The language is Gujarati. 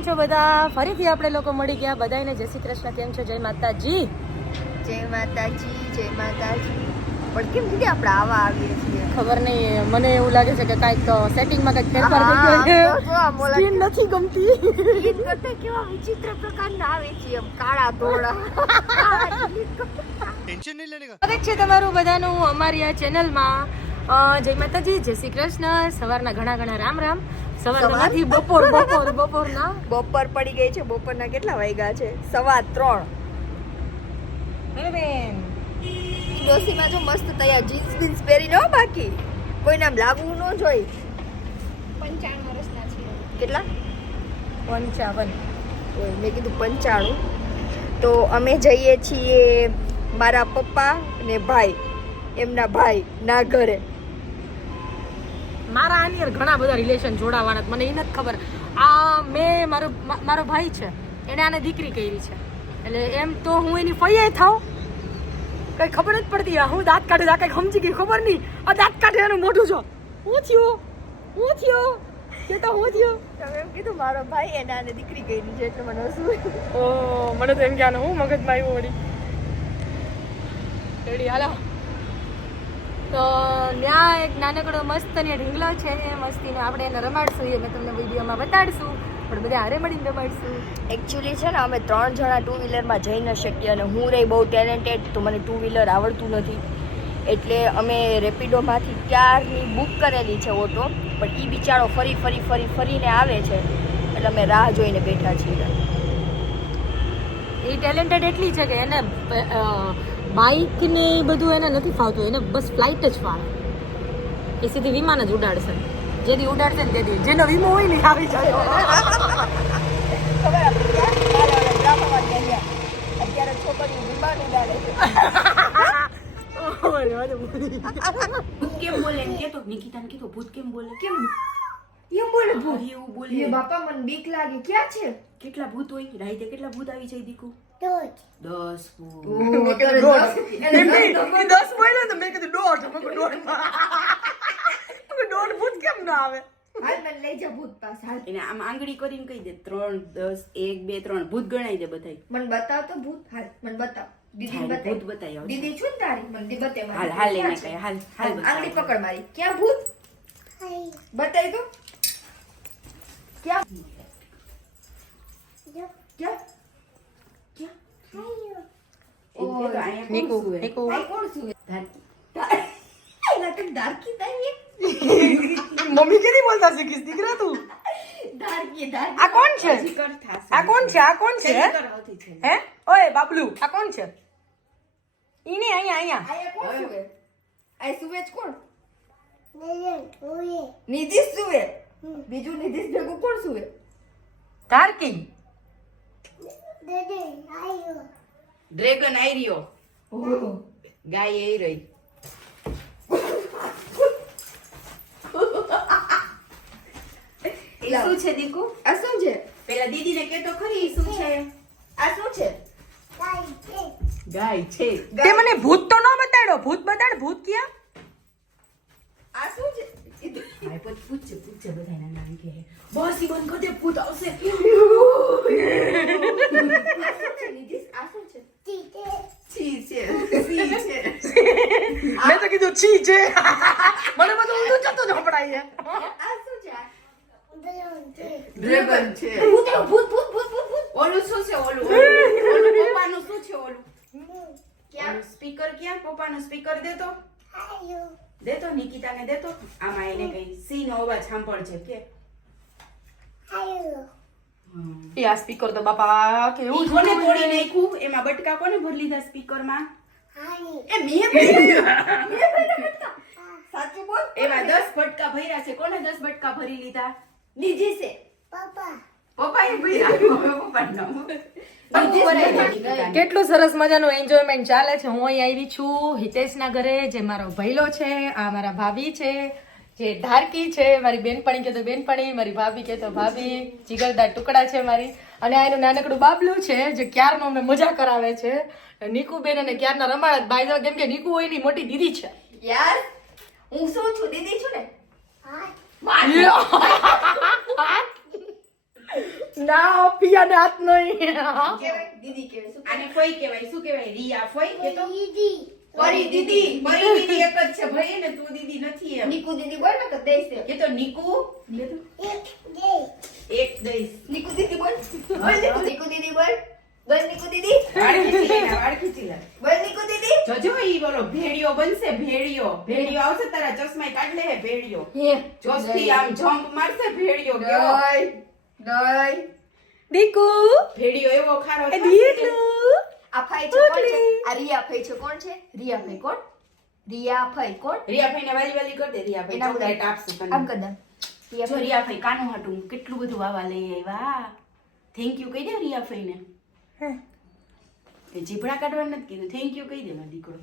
કેમ છો બધા? ફરીથી આપણે લોકો મળી ગયા. બધાને જય શ્રી કૃષ્ણ. કેમ છો? જય માતાજી. જય માતાજી, જય માતાજી. પણ કેમ દીદી આપણે આવા આવીએ છીએ? ખબર નહીં, મને એવું લાગે છે કે કાંઈક સેટિંગમાં કંઈક ફેરફાર થઈ ગયો છે. સ્કિન નથી ગમતી. સ્કિન કરતા કેવા વિચિત્ર પ્રકારના આવે છે, એમ કાળા ધોળા. ટેન્શન નહીં લેને કા. સ્વાગત છે તમારું બધાનું અમારી આ ચેનલમાં. જય માતાજી, જય શ્રી કૃષ્ણ. સવારના ઘણા રામ રામ. સવારમાંથી બપોરના બપોર પડી ગઈ છે. બપોરના કેટલા વાગ્યા છે? 3:15. હેલો બેન. ડોસીમાં જો મસ્ત તૈયાર જીન્સ બીન્સ પહેરીને હો, બાકી કોઈને આમ લાગવું ન જોઈ. 95 વર્ષના છે. કેટલા? 55. ઓય, મેં કીધું 95. તો અમે જઈએ છીએ મારા પપ્પા ને ભાઈ, એમના ભાઈ ના ઘરે. મારા આની યાર ઘણા બધા રિલેશન જોડાવાના, મને એ નથી ખબર. આ મેં મારો ભાઈ છે, એને આને દીકરી કરી છે, એટલે એમ તો હું એની ફઈએ થાવ, કઈ ખબર જ પડતી. હું દાંત કાઢે કઈ સમજી ગઈ, ખબર નહીં. આ દાંત કાઢે એનું મોઢું જો. હું થયો કે તો હું થયો. તમે એમ કીધું મારો ભાઈ એને આને દીકરી કરી છે, એટલે મને શું. ઓ મને તો એમ કે હું મગજમાં આવ્યું વળી. રેડી હાલો. તો ત્યાં એક નાનકડો મસ્ત ને ઢીંગલો છે, એ મસ્તીને આપણે એને રમાડશું, એ મેં તમને વિડીયોમાં બતાડશું, પણ બધા હારે મળીને રમાડશું. એકચ્યુઅલી છે ને, અમે 3 જણા 2 વ્હીલરમાં જઈ ન શકીએ, અને હું રહી બહુ ટેલેન્ટેડ, તો મને 2 વ્હીલર આવડતું નથી, એટલે અમે રેપિડોમાંથી ક્યારની બુક કરેલી છે ઓટો, પણ એ બિચારો ફરીને આવે છે, એટલે અમે રાહ જોઈને બેઠા છીએ. એ ટેલેન્ટેડ એટલી છે કે એને બાઇક ને એ બધું એને નથી ફાવતું, એને બસ ફ્લાઇટ જ ફાવે. એ સીધી વિમાન જ ઉડાડશે, જેથી ઉડાડશે ને તેથી જેનો વીમો હોય ને આવી જાય. ખબર અત્યારે છોકરીઓ વિમાન ઉડાડે છે. ભૂત કેમ બોલે એમ કેતો નિકિતાને કીધું ભૂત કેમ બોલે કેમ એમ બોલે ભૂત? એવું બોલે એ બાપા મને બીક લાગે. ક્યાં છે? કેટલા ભૂત હોય રાઈતે કેટલા ભૂત આવી જાય દીકુ 10 ભૂત મેં કીધું 10 બોલ્યો તો મેં કીધું 1.5 ભૂત કેમ ના આવે? હાલ મને લઈ જા ભૂત પાસે. હાલ એને આમ આંગળી કરીને કહી દે 3 10 1 2 3 ભૂત ગણાઈ દે બધાય. મને બતાવ તો ભૂત. હાલ મને બતાવ. દીદી હાલ, ભૂત બતાવ. બતાવી આવ. દીદી છું ને તારી, મને દી બતાવ. હાલ હાલ એને કહે હાલ હાલ આંગળી પકડ મારી. ક્યાં ભૂત? બતાવી તો. ક્યાં? ક્યાં? નીકુ નીકુ આ કોણ સુવે? એના તો ધારકી તારી. મમ્મી કેની બોલતા શીખીશ દીકરા તું? ધારકી. આ કોણ છે? શિકર થાશે. આ કોણ છે? આ કોણ છે? શિકર આવતી છે. હે ઓય બાબલુ, આ કોણ છે? ઈને અહીંયા આયા કોણ સુવે? આ સુવે જ કોણ? નિધિશ સુવે. બીજું નિધિશ ભેગું કોણ સુવે? ધારકી. ડ્રેગન આઈ રહ્યો. ગાય એ રહી. એ શું છે દીકુ? આ શું છે? પેલા દીદીને કેતો ખરી ઈ શું છે? આ શું છે? ગાય છે. તે મને ભૂત તો ન બતાડ્યો. ભૂત બતાડ. ભૂત ક્યાં? આ શું છે? હાય પછી પૂછે બધાના નામ કે બસ ઈ બંધ કર દે ભૂત આવશે. નિધિશ આ શું છે? છી છે સી છે. મેં તો કીધું છી છે. મને બધું ઊંધું જતું જ સંભળાય છે. આ શું છે? ડ્રેગન છે. ભૂત. ઓલું શું છે? ઓલું પપ્પાનું શું છે? ઓલું ક્યાં? સ્પીકર ક્યાં? પપ્પાનું સ્પીકર દેતો દેતો નિકિતાને દેતો. આમાં એને કઈ સી નો અવાજ સાંભળજે કે એ આ સ્પીકર તો બાપા કેવું ઈ કોને તોડી નાખ્યું? એમાં બટકા કોને ભરી લીધા સ્પીકર માં? એ મેં સાચું બોલ. એમાં 10 બટકા ભર્યા છે. કોને 10 બટકા ભરી લીધા? નિધિશે. પપ્પાએ ભર્યા. પપ્પાનું નામ. બધું ભરાઈ જાય નિકિતાને. કેટલું સરસ મજાનું એન્જોયમેન્ટ ચાલે છે. હું અહીં આવી છું હિતેશના ઘરે, જે મારો ભઈલો છે, આ મારા ભાભી છે, જે ધારકી છે, મારી બેનપણી કે તો બેનપણી, મારી ભાભી કે તો ભાભી, જીગરદાર ટુકડા છે મારી, અને આ એનું નાનકડું બાબલું છે, જે ક્યારનો અમને મજા કરાવે છે. નીકુ બેન અને ક્યારના રમાડા બાય કેમ કે નીકુ હોય ની મોટી દીદી છે. યાર હું શું છું? દીદી છું ને. ના પિયાને હાથ નહીં કહેવાય દીદી કહેવાય શું આને ફઈ કહેવાય. શું કહેવાય? રિયા ફઈ કે તો પરી દીદી. પરી દીદી એક જ છે ભાઈ ને તું દીદી નથી એમ. નીકુ દીદી બોલ ને તો દઈશ કે તો નીકુ એક દઈશ. નીકુ દીદી બોલ નીકુ દીદી બોલ બોલ નીકુ દીદી વાળ ખીચી લે, વાળ ખીચી લે. બોલ નીકુ દીદી જોજો ઈ બોલો ભેડિયો બનશે. ભેડિયો આવશે તારા ચશ્મા કાઢ લે. ભેડિયો હે જોશથી આમ જમ્પ મારશે. ભેડિયો કેવો દઈ દીકુ ભેડિયો એવો ખારો એ થશે. દીકુ આ ફઈ છે કોણ છે આ રિયા ફઈ છે કોણ છે રિયા ફઈ કોણ રિયા ફઈ કોણ રિયાભાઈને વાલી વાલી કર દે. રિયાભાઈ એના ચોકલેટ આપશે તને. આમ કર દે રિયા જો રિયાભાઈ કાનું હાટું કેટલું બધું વાવા લઈ આવ્યા. થેન્ક યુ કહી દે રિયાભાઈને. એ જીભડા કાઢવા નથી કીધું. થેન્ક યુ કહી દે મારો દીકરો.